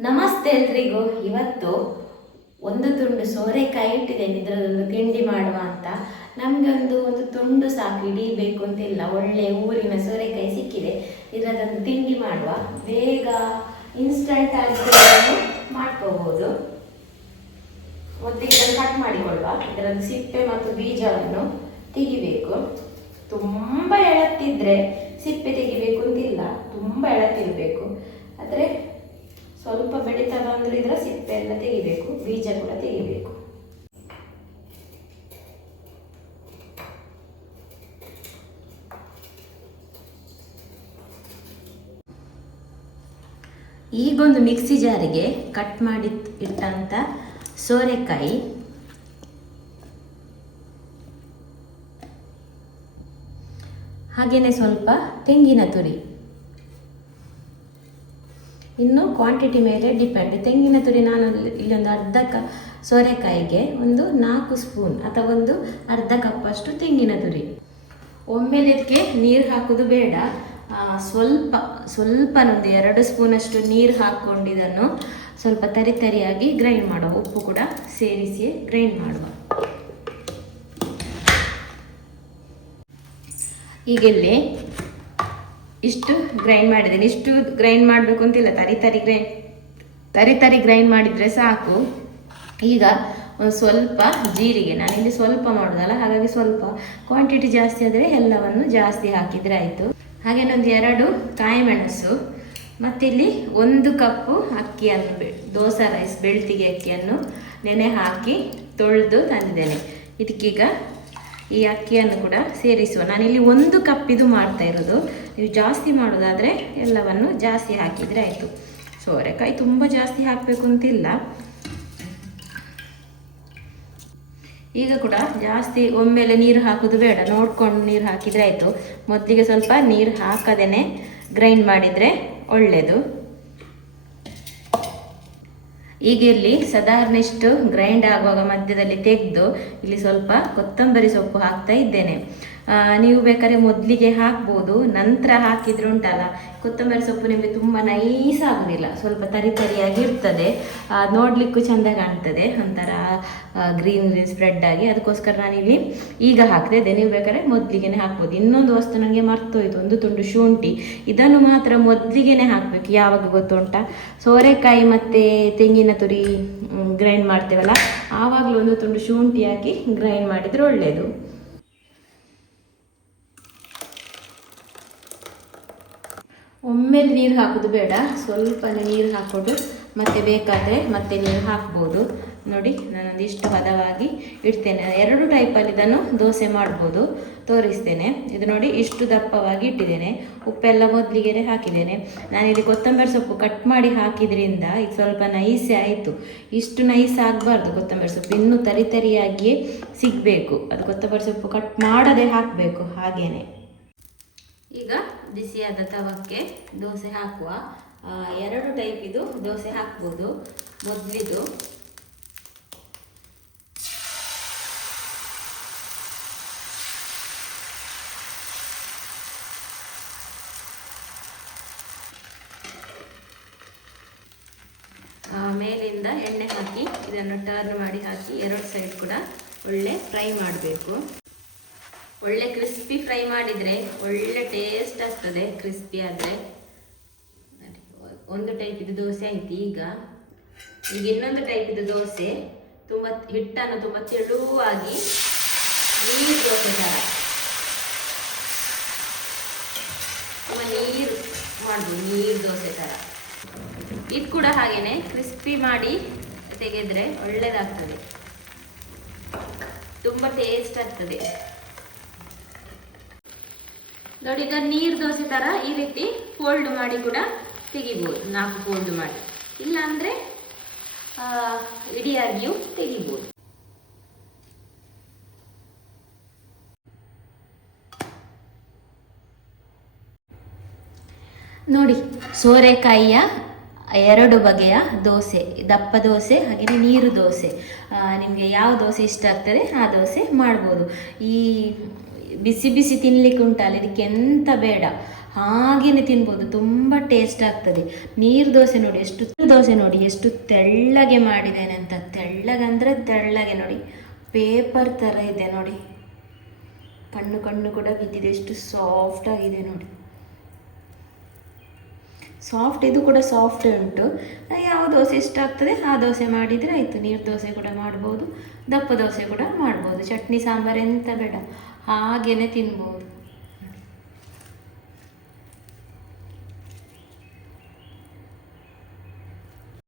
ನಮಸ್ತೆ ಎಲ್ರಿಗೂ. ಇವತ್ತು ಒಂದು ತುಂಡು ಸೋರೆಕಾಯಿ ಇಟ್ಟಿದ್ದೇನೆ ಇದರದೊಂದು ತಿಂಡಿ ಮಾಡುವ ಅಂತ. ನಮಗೊಂದು ಒಂದು ತುಂಡು ಸಾಕು ಬೇಕು ಅಂತಿಲ್ಲ ಒಳ್ಳೆ ಊರಿನ ಸೋರೆಕಾಯಿ ಸಿಕ್ಕಿದೆ. ಇದರದೊಂದು ತಿಂಡಿ ಮಾಡುವ. ಬೇಗ ಇನ್ಸ್ಟಂಟ್ ಆಗಿ ಮಾಡ್ಕೋಬಹುದು ಮತ್ತೆ ಇದನ್ನು ಕಟ್ ಮಾಡಿಕೊಳ್ಳುವ. ಇದರದ್ದು ಸಿಪ್ಪೆ ಮತ್ತು ಬೀಜವನ್ನು ತೆಗಿಬೇಕು. ತುಂಬ ಎಳತ್ತಿದ್ರೆ ಸಿಪ್ಪೆ ತೆಗಿಬೇಕು ಅಂತಿಲ್ಲ ತುಂಬ ಎಳತ್ತಿರಬೇಕು. ಆದರೆ ಸ್ವಲ್ಪ ಬೆಳೀತಾ ಬಂದ್ರೆ ಇದರ ಸಿಪ್ಪೆ ಎಲ್ಲ ತೆಗಿಬೇಕು, ಬೀಜ ಕೂಡ ತೆಗಿಬೇಕು. ಈಗೊಂದು ಮಿಕ್ಸಿ ಜಾರಿಗೆ ಕಟ್ ಮಾಡಿ ಇಟ್ಟಂತ ಸೋರೆಕಾಯಿ. ಹಾಗೆಯೇ ಸ್ವಲ್ಪ ತೆಂಗಿನ ತುರಿ. ಇನ್ನು ಕ್ವಾಂಟಿಟಿ ಮೇಲೆ ಡಿಪೆಂಡ್ ತೆಂಗಿನ ತುರಿ ನಾನು ಇಲ್ಲಿ- ಇಲ್ಲೊಂದು ಅರ್ಧ ಕ ಸೋರೆಕಾಯಿಗೆ ಒಂದು ನಾಲ್ಕು ಸ್ಪೂನ್ ಅಥವಾ ಒಂದು ಅರ್ಧ ಕಪ್ಪಷ್ಟು ತೆಂಗಿನ ತುರಿ. ಒಮ್ಮೆಲೆ ಇದಕ್ಕೆ ನೀರು ಹಾಕೋದು ಬೇಡ. ಸ್ವಲ್ಪ ಸ್ವಲ್ಪ ಒಂದು ಎರಡು ಸ್ಪೂನಷ್ಟು ನೀರು ಹಾಕ್ಕೊಂಡು ಇದನ್ನು ಸ್ವಲ್ಪ ತರಿ ತರಿಯಾಗಿ ಗ್ರೈಂಡ್ ಮಾಡುವ. ಉಪ್ಪು ಕೂಡ ಸೇರಿಸಿ ಗ್ರೈಂಡ್ ಮಾಡುವ. ಈಗ ಇಲ್ಲಿ ಇಷ್ಟು ಗ್ರೈಂಡ್ ಮಾಡಿದ್ದೀನಿ. ಇಷ್ಟು ಗ್ರೈಂಡ್ ಮಾಡಬೇಕು ಅಂತಿಲ್ಲ. ತರಿ ತರಿ ಗ್ರೈಂಡ್ ತರಿ ತರಿ ಗ್ರೈಂಡ್ ಮಾಡಿದರೆ ಸಾಕು. ಈಗ ಒಂದು ಸ್ವಲ್ಪ ಜೀರಿಗೆ, ನಾನಿಲ್ಲಿ ಸ್ವಲ್ಪ ಮಾಡೋದಲ್ಲ, ಹಾಗಾಗಿ ಸ್ವಲ್ಪ ಕ್ವಾಂಟಿಟಿ ಜಾಸ್ತಿ ಆದರೆ ಎಲ್ಲವನ್ನು ಜಾಸ್ತಿ ಹಾಕಿದರೆ ಆಯಿತು. ಹಾಗೇನೊಂದು ಎರಡು ಕಾಯಿ ಮೆಣಸು ಮತ್ತಿಲ್ಲಿ ಒಂದು ಕಪ್ಪು ಅಕ್ಕಿಯನ್ನು ಬೆ, ದೋಸೆ ರೈಸ್ ಬೆಳ್ತಿಗೆ ಅಕ್ಕಿಯನ್ನು ನೆನೆ ಹಾಕಿ ತೊಳೆದು ತಂದಿದ್ದೇನೆ. ಇದಕ್ಕೀಗ ಈ ಅಕ್ಕಿಯನ್ನು ಕೂಡ ಸೇರಿಸುವ. ನಾನಿಲ್ಲಿ ಒಂದು ಕಪ್ ಇದು ಮಾಡ್ತಾ ಇರೋದು. ನೀವು ಜಾಸ್ತಿ ಮಾಡೋದಾದರೆ ಎಲ್ಲವನ್ನು ಜಾಸ್ತಿ ಹಾಕಿದರೆ ಆಯಿತು. ಸೋರೆಕಾಯಿ ತುಂಬ ಜಾಸ್ತಿ ಹಾಕಬೇಕು ಅಂತಿಲ್ಲ. ಈಗ ಕೂಡ ಜಾಸ್ತಿ ಒಮ್ಮೆಲೆ ನೀರು ಹಾಕೋದು ಬೇಡ. ನೋಡ್ಕೊಂಡು ನೀರು ಹಾಕಿದರೆ ಆಯಿತು. ಮೊದಲಿಗೆ ಸ್ವಲ್ಪ ನೀರು ಹಾಕದೇ ಗ್ರೈಂಡ್ ಮಾಡಿದರೆ ಒಳ್ಳೆಯದು ಈಗ ಇಲ್ಲಿ ಸಾಧಾರಣಿಷ್ಟು ಗ್ರೈಂಡ್ ಆಗುವಾಗ ಮಧ್ಯದಲ್ಲಿ ತೆಗೆದು ಇಲ್ಲಿ ಸ್ವಲ್ಪ ಕೊತ್ತಂಬರಿ ಸೊಪ್ಪು ಹಾಕ್ತಾ ಇದ್ದೇನೆ. ನೀವು ಬೇಕಾದ್ರೆ ಮೊದಲಿಗೆ ಹಾಕ್ಬೋದು, ನಂತರ ಹಾಕಿದ್ರೆ ಉಂಟಲ್ಲ? ಕೊತ್ತಂಬರಿ ಸೊಪ್ಪು ನಿಮಗೆ ತುಂಬ ನೈಸ್ ಆಗೋದಿಲ್ಲ. ಸ್ವಲ್ಪ ತರಿ ತರಿಯಾಗಿ ಇರ್ತದೆ. ನೋಡಲಿಕ್ಕೂ ಚೆಂದ ಕಾಣ್ತದೆ. ಒಂಥರ ಗ್ರೀನ್ ಗ್ರೀನ್ ಸ್ಪ್ರೆಡ್ ಆಗಿ. ಅದಕ್ಕೋಸ್ಕರ ನಾನಿಲ್ಲಿ ಈಗ ಹಾಕ್ತಾ ಇದ್ದೆ. ನೀವು ಬೇಕಾದ್ರೆ ಮೊದಲಿಗೆ ಹಾಕ್ಬೋದು. ಇನ್ನೊಂದು ವಸ್ತು ನನಗೆ ಮರ್ತೋಯ್ತು. ಒಂದು ತುಂಡು ಶುಂಠಿ. ಇದನ್ನು ಮಾತ್ರ ಮೊದಲಿಗೆನೆ ಹಾಕಬೇಕು. ಯಾವಾಗ ಗೊತ್ತುಂಟ? ಸೋರೆಕಾಯಿ ಮತ್ತು ತೆಂಗಿನ ತುರಿ ಗ್ರೈಂಡ್ ಮಾಡ್ತೇವಲ್ಲ? ಆವಾಗಲೂ ಒಂದು ತುಂಡು ಶುಂಠಿ ಹಾಕಿ ಗ್ರೈಂಡ್ ಮಾಡಿದರೆ ಒಳ್ಳೆಯದು ಒಮ್ಮೆಲೆ ನೀರು ಹಾಕೋದು ಬೇಡ, ಸ್ವಲ್ಪನೇ ನೀರು ಹಾಕೋದು, ಮತ್ತೆ ಬೇಕಾದರೆ ಮತ್ತೆ ನೀರು ಹಾಕ್ಬೋದು. ನೋಡಿ, ನಾನೊಂದು ಇಷ್ಟು ಹದವಾಗಿ ಇಡ್ತೇನೆ. ಎರಡು ಟೈಪಲ್ಲಿ ಇದನ್ನು ದೋಸೆ ಮಾಡ್ಬೋದು. ತೋರಿಸ್ತೇನೆ. ಇದು ನೋಡಿ, ಇಷ್ಟು ದಪ್ಪವಾಗಿ ಇಟ್ಟಿದ್ದೇನೆ. ಉಪ್ಪೆಲ್ಲ ಮೊದಲಿಗೆ ಹಾಕಿದ್ದೇನೆ. ಇಲ್ಲಿ ಕೊತ್ತಂಬರಿ ಸೊಪ್ಪು ಕಟ್ ಮಾಡಿ ಹಾಕಿದ್ರಿಂದ ಇದು ಸ್ವಲ್ಪ ನೈಸೆ ಆಯಿತು. ಇಷ್ಟು ನೈಸ್ ಆಗಬಾರ್ದು ಕೊತ್ತಂಬರಿ ಸೊಪ್ಪು. ಇನ್ನೂ ತರಿತರಿಯಾಗಿಯೇ ಸಿಗಬೇಕು. ಅದು ಕೊತ್ತಂಬರಿ ಸೊಪ್ಪು ಕಟ್ ಮಾಡದೆ ಹಾಕಬೇಕು, ಹಾಗೇನೆ. ಈಗ ಬಿಸಿಯಾದ ತವಕ್ಕೆ ದೋಸೆ ಹಾಕುವ ಎರಡು ಟೈಪ್ ಇದು, ದೋಸೆ ಹಾಕ್ಬೋದು. ಮೊದಲಿದು ಮೇಲಿಂದ ಎಣ್ಣೆ ಹಾಕಿ, ಇದನ್ನು ಟರ್ನ್ ಮಾಡಿ ಹಾಕಿ, ಎರಡು ಸೈಡ್ ಕೂಡ ಒಳ್ಳೆ ಫ್ರೈ ಮಾಡಬೇಕು. ಒಳ್ಳೆ ಕ್ರಿಸ್ಪಿ ಫ್ರೈ ಮಾಡಿದರೆ ಒಳ್ಳೆ ಟೇಸ್ಟ್ ಆಗ್ತದೆ ಕ್ರಿಸ್ಪಿ ಆದರೆ. ಒಂದು ಟೈಪ್ ಇದು ದೋಸೆ ಆಯ್ತು ಈಗ. ಈಗ ಇನ್ನೊಂದು ಟೈಪ್ ಇದು ದೋಸೆ. ತುಂಬ ಹಿಟ್ಟನ್ನು ತುಂಬ ತೆಳುವಾಗಿ ನೀರು ದೋಸೆ ಥರ ತುಂಬ ನೀರು ಮಾಡ್ಬೋದು, ನೀರು ದೋಸೆ ಥರ ಇದು ಕೂಡ ಹಾಗೇನೆ ಕ್ರಿಸ್ಪಿ ಮಾಡಿ ತೆಗೆದ್ರೆ ಒಳ್ಳೆಯದಾಗ್ತದೆ ತುಂಬ ಟೇಸ್ಟ್ ಆಗ್ತದೆ. ನೋಡಿ, ಈಗ ನೀರು ದೋಸೆ ತರ ಈ ರೀತಿ ಫೋಲ್ಡ್ ಮಾಡಿ ಕೂಡ ತೆಗಿಬೋದು. ನಾಲ್ಕು ಫೋಲ್ಡ್ ಮಾಡಿ. ಇಲ್ಲಾಂದರೆ ಇಡಿಯಾಗಿಯೂ ತೆಗಿಬೋದು. ನೋಡಿ, ಸೋರೆಕಾಯಿಯ ಎರಡು ಬಗೆಯ ದೋಸೆ, ದಪ್ಪ ದೋಸೆ ಹಾಗೆಯೇ ನೀರು ದೋಸೆ. ನಿಮಗೆ ಯಾವ ದೋಸೆ ಇಷ್ಟ ಆಗ್ತದೆ ಆ ದೋಸೆ ಮಾಡ್ಬೋದು. ಈ ಬಿಸಿ ಬಿಸಿ ತಿನ್ಲಿಕ್ಕೆ ಉಂಟಲ್ಲ, ಇದಕ್ಕೆ ಎಂತ ಬೇಡ. ಹಾಗೇನೆ ತಿನ್ಬೋದು, ತುಂಬ ಟೇಸ್ಟ್ ಆಗ್ತದೆ. ನೀರು ದೋಸೆ ನೋಡಿ, ಎಷ್ಟು ದೋಸೆ ನೋಡಿ, ಎಷ್ಟು ತೆಳ್ಳಗೆ ಮಾಡಿದ್ದೇನೆ ಅಂತ. ತೆಳ್ಳಗೆ ಅಂದರೆ ತೆಳ್ಳಗೆ ನೋಡಿ. ಪೇಪರ್ ಥರ ಇದೆ ನೋಡಿ. ಕಣ್ಣು ಕಣ್ಣು ಕೂಡ ಬಿದ್ದಿದೆ, ಎಷ್ಟು ಸಾಫ್ಟ್ ಆಗಿದೆ ನೋಡಿ. ಸಾಫ್ಟ್ ಇದು ಕೂಡ ಸಾಫ್ಟ್ ಉಂಟು. ಯಾವ ದೋಸೆ ಇಷ್ಟ ಆಗ್ತದೆ, ಆ ದೋಸೆ ಮಾಡಿದರೆ ಆಯಿತು. ನೀರು ದೋಸೆ ಕೂಡ ಮಾಡ್ಬೋದು, ದಪ್ಪ ದೋಸೆ ಕೂಡ ಮಾಡ್ಬೋದು. ಚಟ್ನಿ, ಸಾಂಬಾರು ಎಂತ ಬೇಡ. ಹಾಗೇನೆ ತಿನ್ಬೋದು.